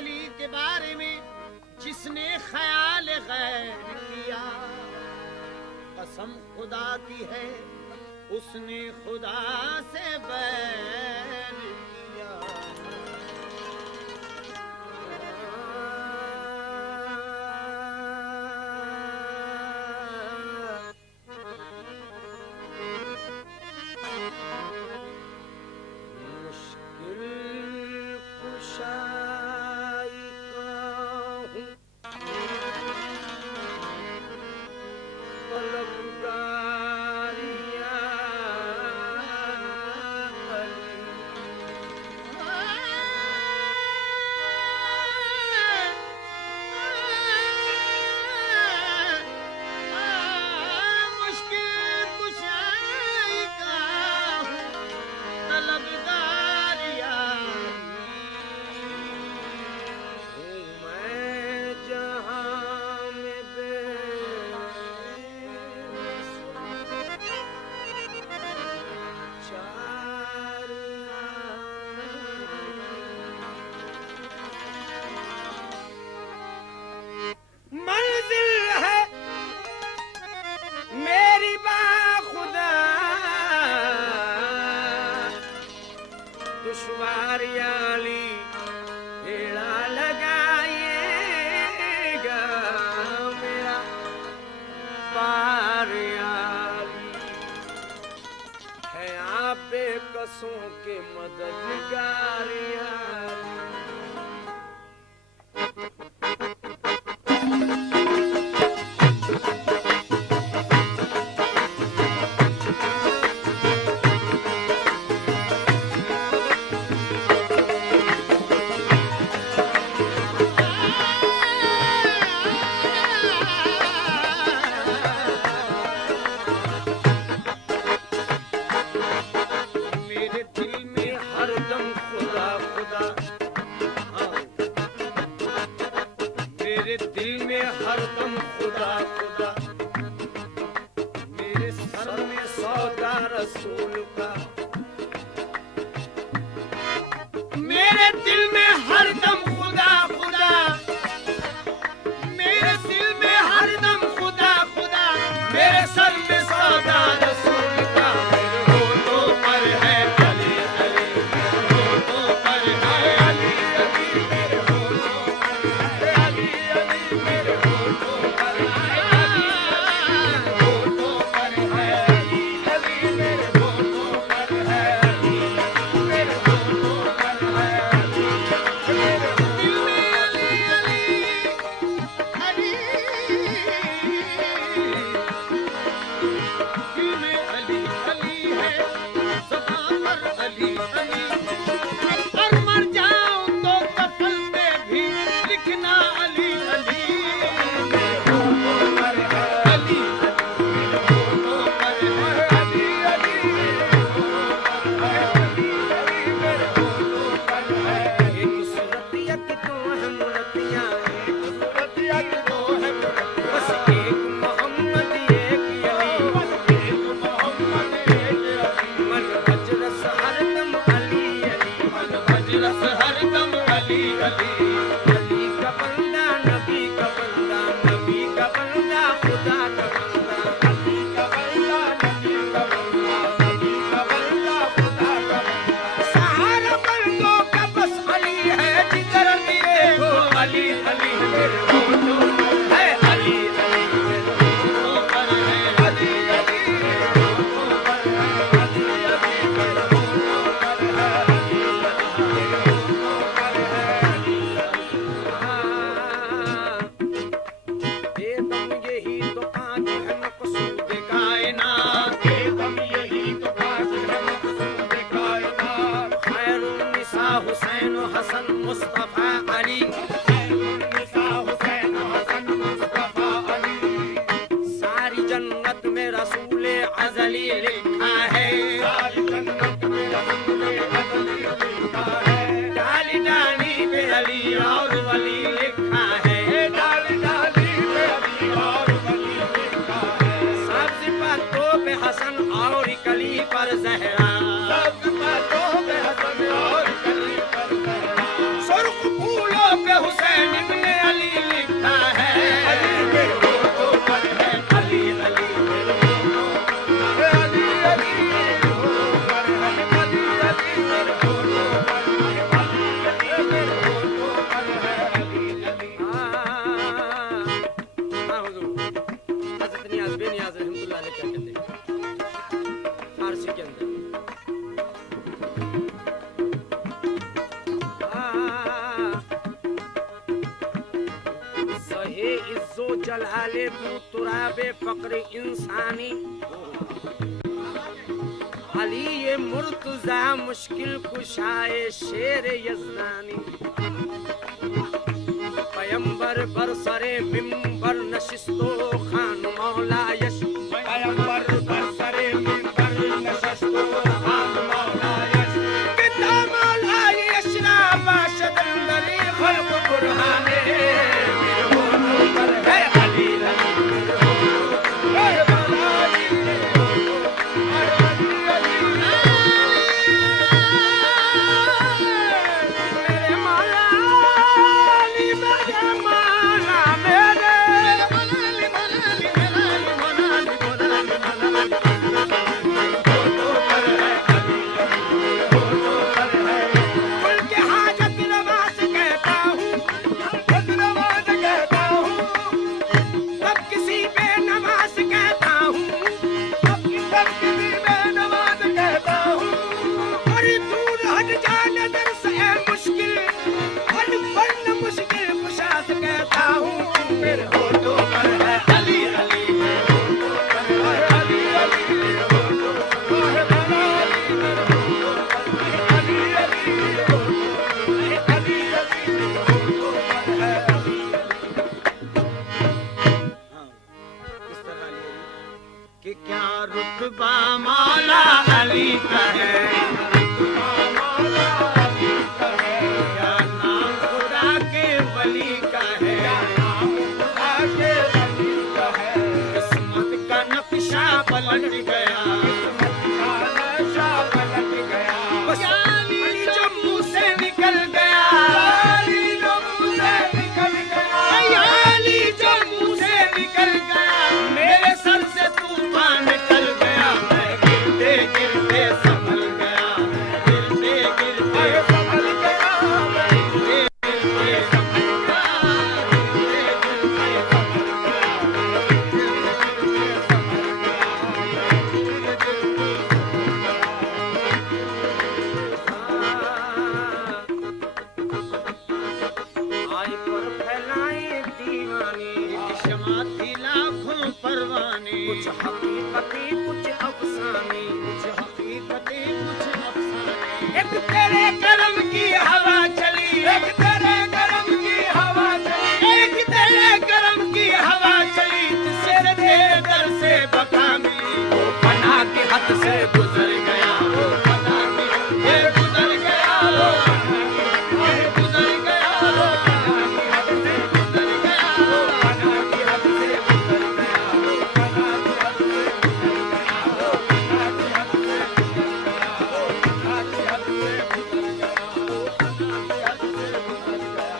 अली के बारे में जिसने ख्याल गैर किया, कसम खुदा की है उसने खुदा से बैर किया। मुश्किल कुशाई का हूँ तलबगारिया मुश्किल कुशाई का हूँ तलबगारिया हूँ मैं जहाँ में मंजिल है मेरी बाखुदा, दुश्वारियाली टेढ़ा लगाइएगा मेरा पारियाली है आप बेकसों के मददगारियाली। मेरे दिल में हरदम खुदा खुदा, हाँ मेरे दिल में हरदम खुदा खुदा, मेरे सर में सौदा रसूल का, मेरे दिल में हरदम खुदा खुदा, मेरे दिल में हरदम खुदा खुदा, मेरे सर में सौदा रसूल का। मेरे होठों पर है अली अली, मेरे होठों पर है अली अली, मेरे होठों पर है अली अली, मेरे होठों पर है अली अली, मेरे होठों पर है अली अली, मेरे होठों पर है अली अली, मेरे दिल में अली अली अली, दिल में अली अली है, ज़बान पर अली अली, और मर जाऊं तो कफन पे भी लिखना अली अली। मेरे होठों पर है अली अली, मेरे होठों पर है अली अली, मेरे होठों पर है अली अली, मेरे होठों पर है। एक सूरतिया की तो है मूर्तियाँ, एक सूरतिया की तो है मूर्तियाँ, बस एक मोहम्मद एक अली, बस एक मोहम्मद एक अली, मन अजरस हरदम अली अली, मन अजरस हरदम अली अली, अली का बंदा नबी का बंदा, नबी का बंदा खुदा का बंदा, अली का बंदा नबी का बंदा, नबी का बंदा खुदा का बंदा, सहारा बंदों का बस अली है, जिगर मेरे को अली अली, मेरे होठों पर है अली अली, मेरे होठों पर है अली अली, मेरे होठों पर है अली अली, मेरे होठों पर है अली अली, मेरे होठों पर है अली अली। हाँ, बेदम यही तो आज है मकसूद कायनात, बेदम यही तो आज है मकसूद कायनात, खैरुन्निसा हुसैन हसन मुस्तफा अली, खैरुन्निसा हुसैन हसन मुस्तफा अली, सारी जन्नत में रसूले अज़ली लिखा है, सारी जन्नत में रसूले अज़ली लिखा है, डाली डाली पे अली और वली लिखा है, डाली डाली पे अली और वली लिखा है, सब सिफातों पे हसन और कली पर ज़हरा, सब सिफातों पे हसन और कली पर ज़हरा, सुर्ख फूलों पे जलाले तुराबे फक्र इंसानी। अली ये मुर्तजा मुश्किल कुशाए शेर यज़दानी। पैगंबर बरसरे मिंबर नशिस्तो खान मौला यश। पैगंबर बरसरे मिंबर नशिस्तो खान मौला यश। कितना मौला यश ना बाशद अंदरी खल्क बुरहाने। कि क्या रुतबा मौला अली का है, क्या नाम खुदा के वली का है, किस्मत का नक्शा पलट गया, बस अली जम्मू से निकल गया, अली जम्मू से निकल गया, मेरे सर से तूफान निकल गया, मैं गिरते गिरते संभल गया, गिरते गिरते संभल गया, गिरते गिरते संभल आई पर फैलाए दीवानी, शमा थी लाखों परवाने, कुछ हकीकती कुछ अफसाने, कुछ हकीकती कुछ अफसाने। एक तेरे करम की हवा चली, एक तेरे करम की हवा चली, एक तेरे करम की हवा चली, जिससे तेरे दर से बका मिली, वो फना के हद से गुजर गया, वो फना के हद से गुजर गया, वो गुजर गया, वो फना के हद से गुजर गया, वो फना के हद से गुजर गया, वो फना के हद से गुजर गया, वो फना के हद से गुजर गया, वो फना के हद से गुजर गया, वो फना के हद से गुजर गया।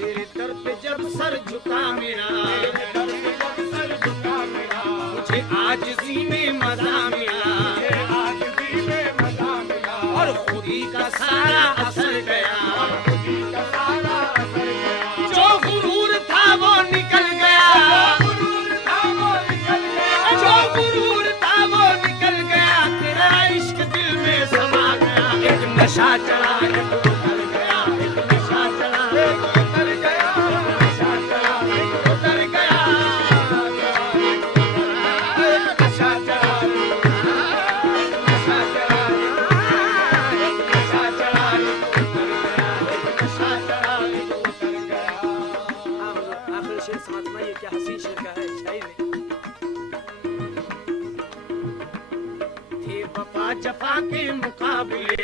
तेरे दर पे जब सर झुका मेरा, तेरे दर पे जब सर झुका मेरा, मुझे आजिज़ी में मज़ा मिला, मुझे आजिज़ी में मज़ा मिला, और खुदी का सारा असर गया, और खुदी का सारा असर गया, जो गुरूर था वो निकल गया, जो गुरूर था वो निकल गया, जो गुरूर था वो निकल गया, तेरा इश्क दिल में समा गया, एक नशा चढ़ा एक उतर गया, एक नशा चढ़ा एक उतर गया, नशा चढ़ा एक उतर गया, एक नशा चढ़ा एक नशा चढ़ा एक नशा चढ़ा एक उतर गया, एक नशा चढ़ा एक उतर गया। आखिरी शेर समझना, ये क्या हसीन शेर का है शायरी में। थे वफा जफा के मुकाबले,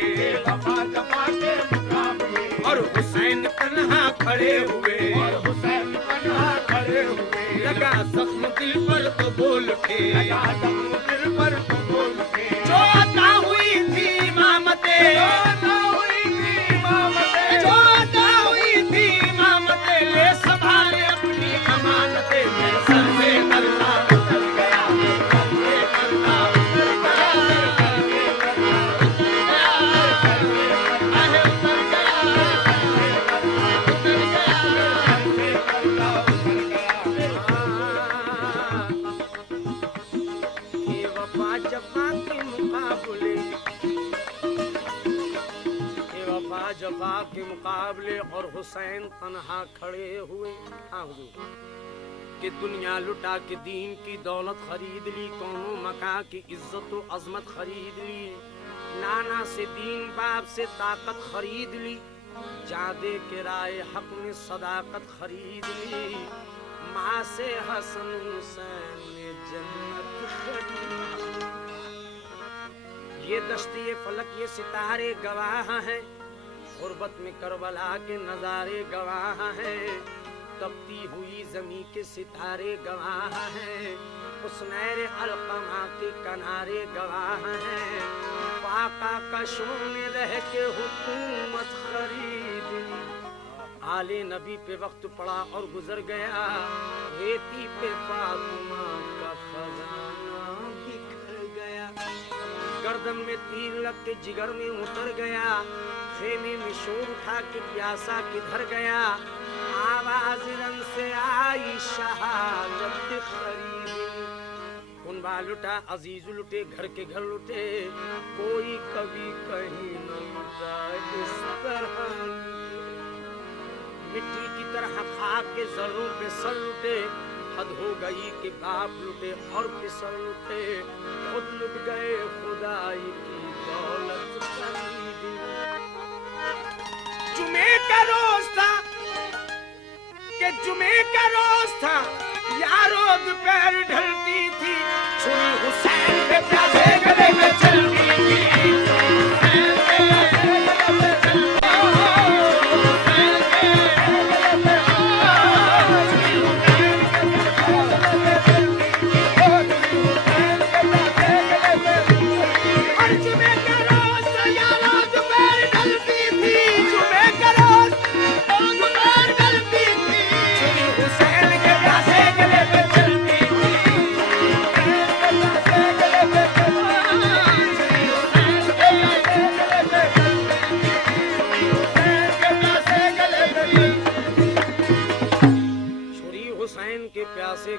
वफा जफा के मुकाबले, और हुसैन तन्हा खड़े हुए, और हुसैन तन्हा खड़े हुए, लगा जख्म दिल पर तो बोल के, लगा जख्म दिल पर तो बोल के, जो अता हुई थी इमामते, जो अता हुई थी इमामते, जो अता हुई थी इमामते, ले संभाले अपनी अमानते, मैं सर से करता उतर गया, सर से करता उतर गया, सर से करता उतर गया, सर से करता उतर गया, उतर गया, सर से करता उतर गया। ये वफा वफा जफा के मुकाबले और हुसैन तन्हा खड़े हुए। हाँ हुजूर कि दुनिया लुटा के दीन की दौलत खरीद ली, कौनों मका की इज्जत व अजमत खरीद ली, नाना से दीन बाप से ताकत खरीद ली, जादे के राय हक में सदाकत खरीद ली, माँ से हसन हुसैन ने जन्नत खरीद ली। ये दश्ते फलक ये सितारे गवाह हैं, गुर्बत में करबला के नजारे गवाह हैं, तपती हुई जमी के सितारे गवाह हैं, हुस्नैर अलकमा के किनारे गवाह हैं, पाका कशों में रह के हुकूमत खरीद ली। आले नबी पे वक्त पड़ा और गुजर गया, रेती पे फातिमा का खजाना बिखर गया, गर्दन में तीर लग के जिगर में उतर गया, खेमे में शोर उठा के प्यासा किधर गया, आवाज रंग से आई शहादत खरीदी। कुनबा लुटा अजीज लुटे घर के घर लुटे, कोई कभी कहीं न लुटा इस तरह। मिट्टी की तरह खाक के जर्रों पे सर लुटे, हद हो गई कि बाप लुटे और फिसल लुटे, खुद लुट गए खुदाई की दौलत खरीदी। जुमे का रोज था कि जुमे का रोज था, यारों दोपहर ढलती थी, छुरी हुसैन के प्यासे गले में चलती थी,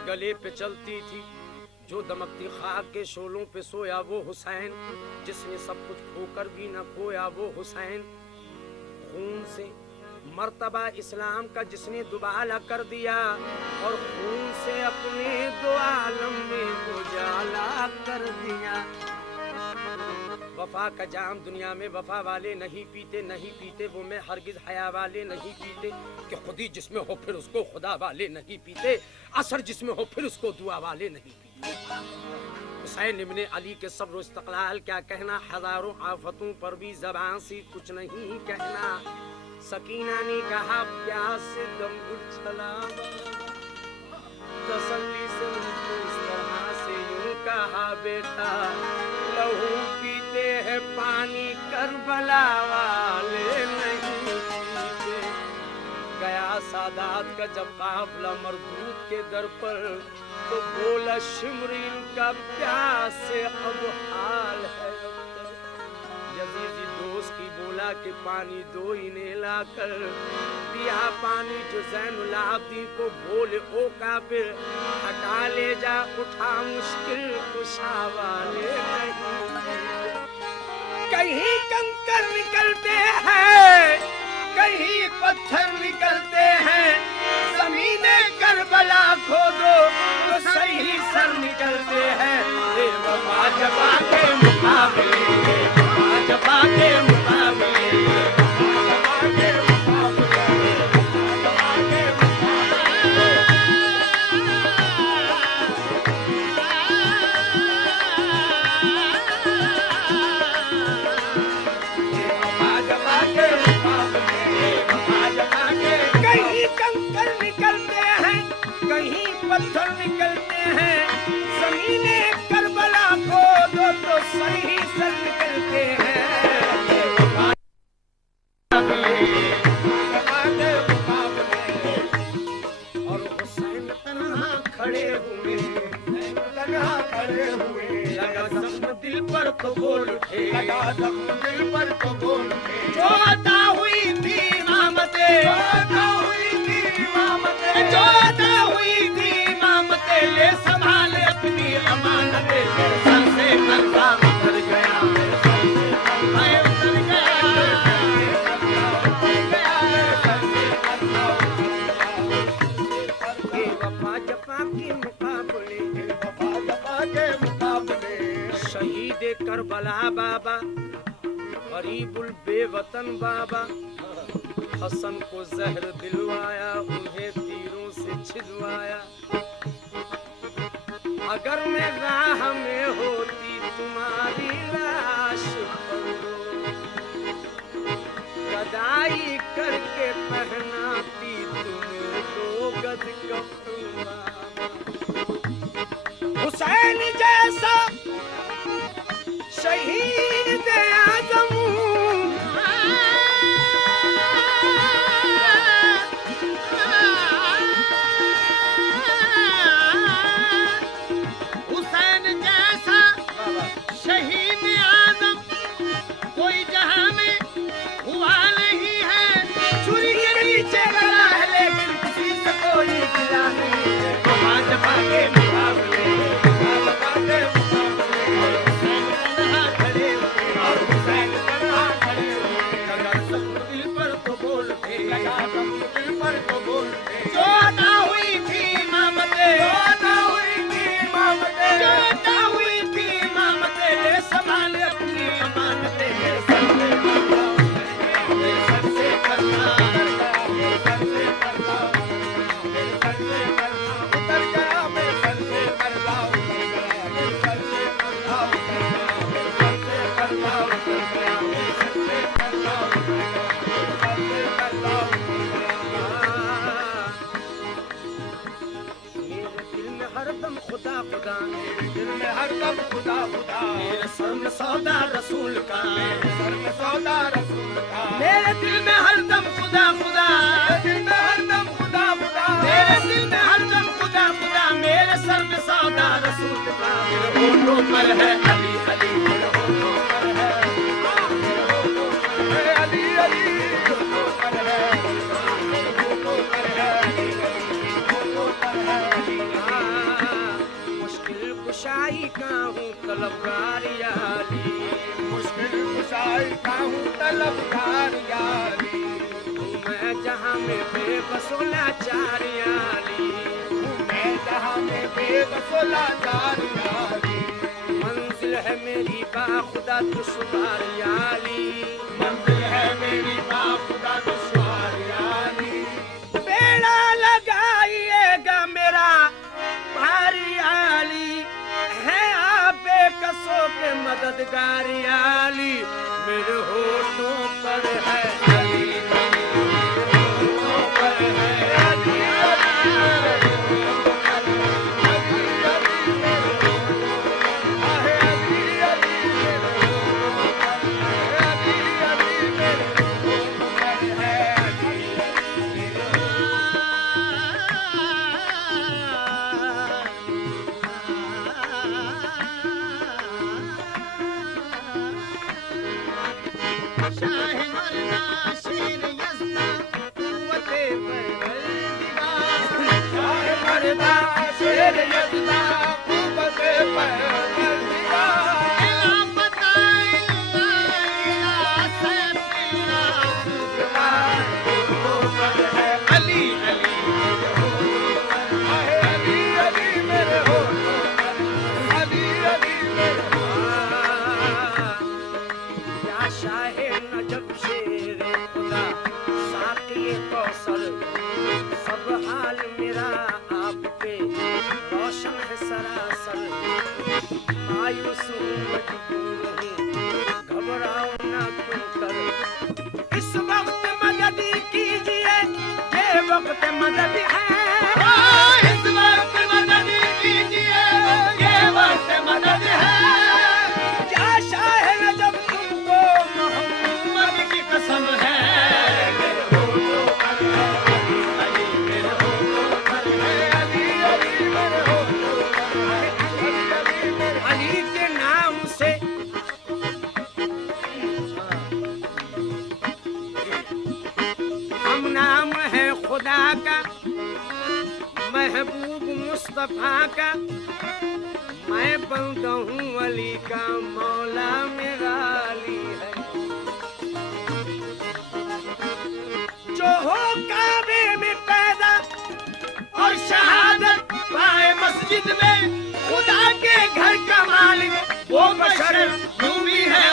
गले पे चलती थी। जो दमकती खाक के शोलों पे सोया वो हुसैन, जिसने सब कुछ खोकर भी न खोया वो हुसैन, खून से मर्तबा इस्लाम का जिसने दुबाला कर दिया, और खून से अपने दो आलम में उजाला कर दिया। वफा का जाम दुनिया में वफा वाले नहीं पीते, नहीं पीते वो में हरगिज हया वाले नहीं पीते, कि खुदी जिसमें हो फिर उसको खुदा वाले नहीं पीते, असर जिसमें हो फिर उसको दुआ वाले नहीं पीते। हुसैन इब्ने अली के सब्र इस्तक़लाल क्या कहना, हजारों आफतों पर भी ज़बान से कुछ नहीं कहना। सकीना ने कहा प्यास से दम घुट चला, तसल्ली से उनको इस तरह से यूं कहा, बेटा लहू पीते हैं पानी करबला वाले नहीं पीते। गया सादात का जब काफिला मरदूद के दर पर, तो बोला शिमरीन का प्यास से अब हाल है। यजीदी दोस्त की बोला कि पानी दो इन्हें लाकर दिया पानी, जो ज़ैनुल आबिदीन को बोले ओ काफिर हटा ले जा, उठा मुश्किल कुशा वाले नहीं। कहीं कंकर निकलते हैं, कहीं पत्थर निकलते हैं, ज़मीने करबला खोदो तो सही सर निकलते हैं। वफा जफा के मुकाबले, वफा जफा के मुकाबले, पत्थर निकलते हैं, ज़मीने करबला को दो तो सही सर निकलते हैं। और हुसैन तन्हा खड़े हुए, तन्हा खड़े हुए, लगा जख्म दिल पर तो बोल उठे, लगा जख्म दिल पर तो बोल उठे। जो अता हुई थी इमामते, जो अता हुई थी इमामते, जो अता हुई थी इमामते, ले संभाले अपनी अमानते। सर से कंधा उतर गया, सर से कंधा उतर गया, बाबा गरीबुल बेवतन बाबा हसन को जहर दिलवाया उन्हें तीरों से छिदवाया अगर मैं राह में होती तुम्हारी लाश गदाई करके पहनाती तुम्हें दो गज कपड़ा हुसैन जैसा शहीद आजम हुसैन जैसा शहीद आजम कोई जहां में हुआ नहीं है छुरी के नीचे गला है लेकिन किसी से कोई गिला नहीं है आवाज भागे मुकाबले खुदा खुदा दिल में हरदम खुदा खुदा मेरे सर में सौदा रसूल का मेरे सर में सौदा रसूल का मेरे दिल में हरदम खुदा खुदा दिल में हरदम खुदा खुदा मेरे दिल में हरदम खुदा खुदा मेरे सर में सौदा रसूल का मेरे होठों पर है अली अली मेरे होठों पर है मेरे होठों पर है अली अली होठों पर है होठों पर है होठों पर है कुशाई का हूँ तलबगार यारी मुश्किल कुशाई का हूँ तलबगार यारी मैं जहाँ में बेबसोला चार यारी मैं जहाँ में बेबसोला चार यारी मंजिल है मेरी बाखुदा दुश्वार यारी मंजिल है मेरी बाखुदा दुश्वार यारी बेड़ा लगाइएगा मेरा भारी आली कसों के मददगार आली मेरे होठों पर है अली होठों पर है अली घबराओ ना क्यों कर इस वक्त मदद कीजिए ये वक्त मदद है इस वक्त मदद कीजिए ये वक्त मदद है क्या शाह नजब तुमको मोहम्मद की कसम है खुदा का महबूब मुस्तफा का मैं बंदा हूँ अली का मौला मेरा अली है जो हो काबे में पैदा और शहादत पाए मस्जिद में खुदा के घर का मालिक वो बशर यूं भी है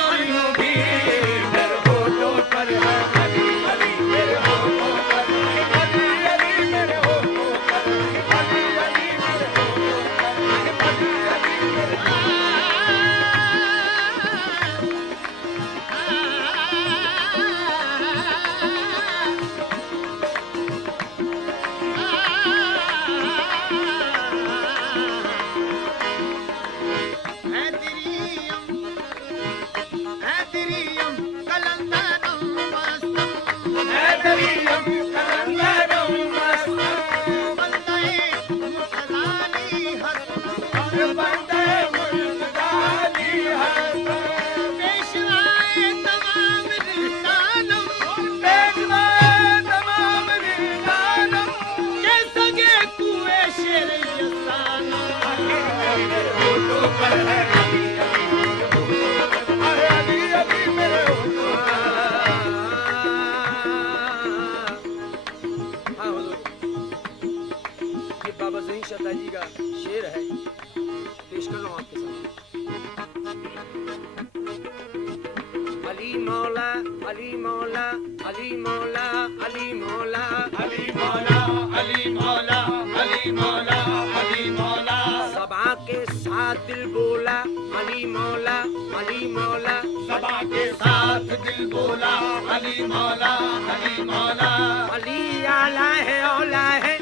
अली मौला अली मौला अली मौला अली मौला अली मौला अली मौला सबा के साथ दिल बोला अली मौला अली मौला सबा के साथ दिल बोला अली मौला अली मौला अली आला है औला है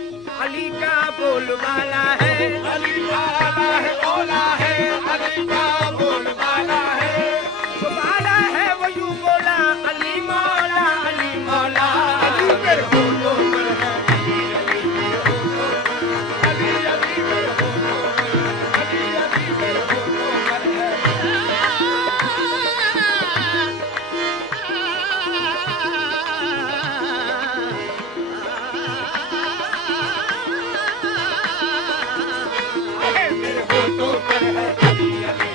अली का बोलबाला है अली आला है औला है अली का बोलबाला है सुबाला है वो यूं बोला अली मौला अली मौला अली मेरे होठों पर है अली अली मेरे होठों पर अली अली मेरे होठों पर है मेरे होठों पर है अली अली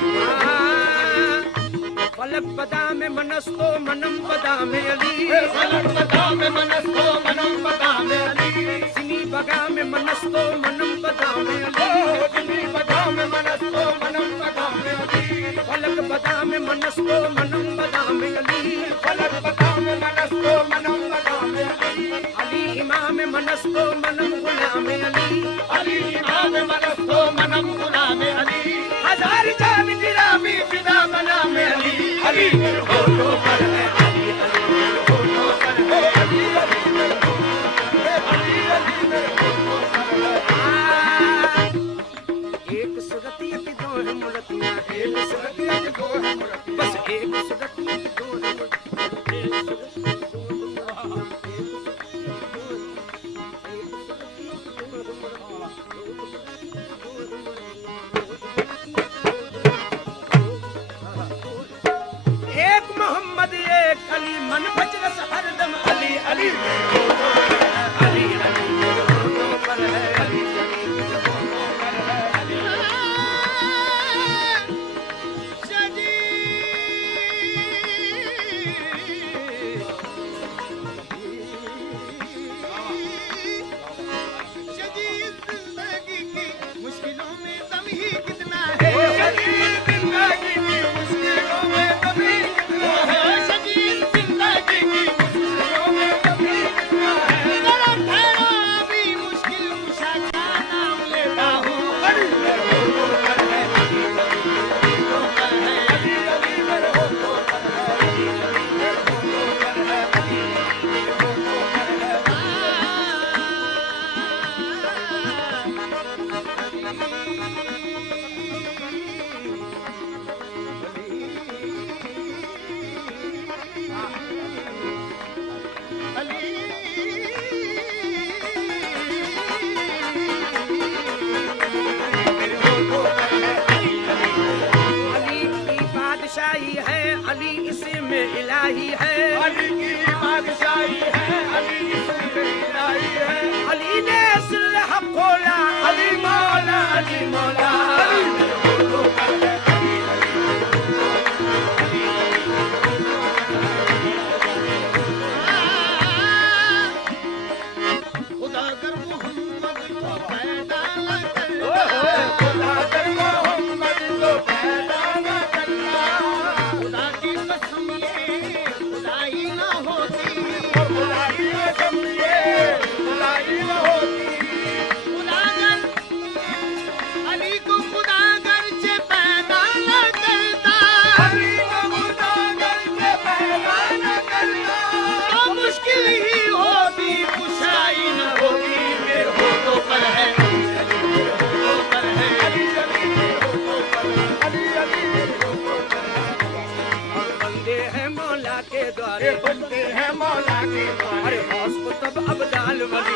फलक पदा में मनस्तो मनम पदा में अली फलक पदा में मनस्तो मनम पदा में अली सिनी बगा में मनस्तो मनम पदा में अली दिल्ली पदा में मनस्तो मनम पदा में अली फलक पदा में मनस्तो मनम पदा में अली फलक पदा में मनस्तो मनम पदा में अली अली इमाम मनस्तो मनम गुलाम अली अली इमाम मनस्तो मनम गुलाम अली हजार जान गिरामी फिदा बना में अली अली मेरे होठों पर है अली अली मेरे होठों पर है अली अली मेरे होठों पर है अली अली मेरे होठों पर है एक सुरतिया की दो है मुरतिया एक सुरतिया के दो है मुरतिया बस एक सुरतिया की दो है एक मोहम्मद एक अली मन बजरस हरदम अली अली अली अली मेरे होठों पर है अली अली मेरे होठों पर है अली जिंदगी की मुश्किलों में दम ही कितना है जिंदगी की मुश्किलों में दम ही कितना है शदीद जिंदगी की मुश्किलों में दम ही कितना है जरा ठहरो अभी मुश्किल कुशा का नाम लेता हूँ अली मेरे होठों पर है अली अली मेरे होठों पर है अली अली मेरे होठों पर है अली अली मेरे होठों पर है अली अली मेरे होठों पर है अली की बादशाही है अली इसमें इलाही है अली की बादशाही है अली इसमें इलाही है अली ने सुलह खोला अली मौला अली मौला अली मेरे होठों पर है अली अली अली खुदा कर मोहम्मद को पैदा न करना खुदा कर मोहम्मद को पैदा न करना खुदा की कसम ये खुदाई न होती खुदाई कसम ये खुदाई न होती खुदागर अली को खुदागर से पैदा न करता अली को खुदागर से पैदा न करता तो मुश्किल ही होती कुशाई न होती मेरे होठों पर है अली अली मेरे होठों पर है अली अली मेरे होठों पर है अली अली मेरे होठों पर है और बंदे हैं मौला के द्वारे ये बंदे हैं मौला के द्वारे अरे हौस को तब अबदाल वली